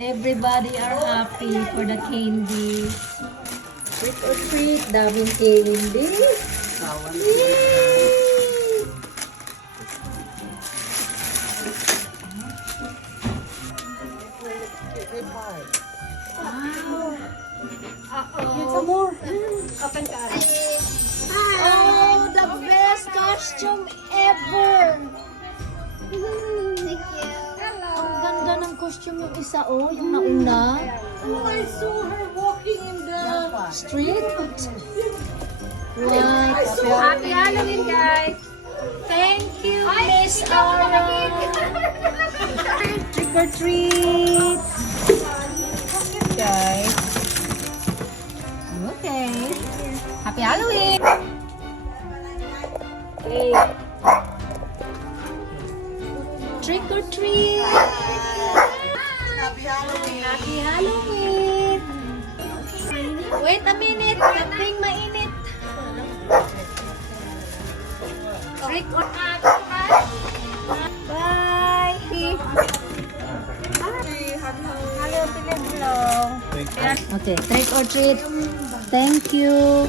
Everybody are happy for the candy. Trick or treat, daming candy. Yay! Wow. Get some more. Open ka. Oh, the best costume ever. Thank you. Ang ganda ng costume yung isa, oh, yung nauna. Oh, I saw her walking in the Street. Right. Happy Halloween, guys. Thank you, Miss Aura. Trick or treat. Guys. Okay. Happy Halloween. Okay. Trick or treat. Happy Halloween. Happy Halloween. Wait a minute. Kaping mainit. Trick or treat. Bye. Okay, trick or treat. Thank you.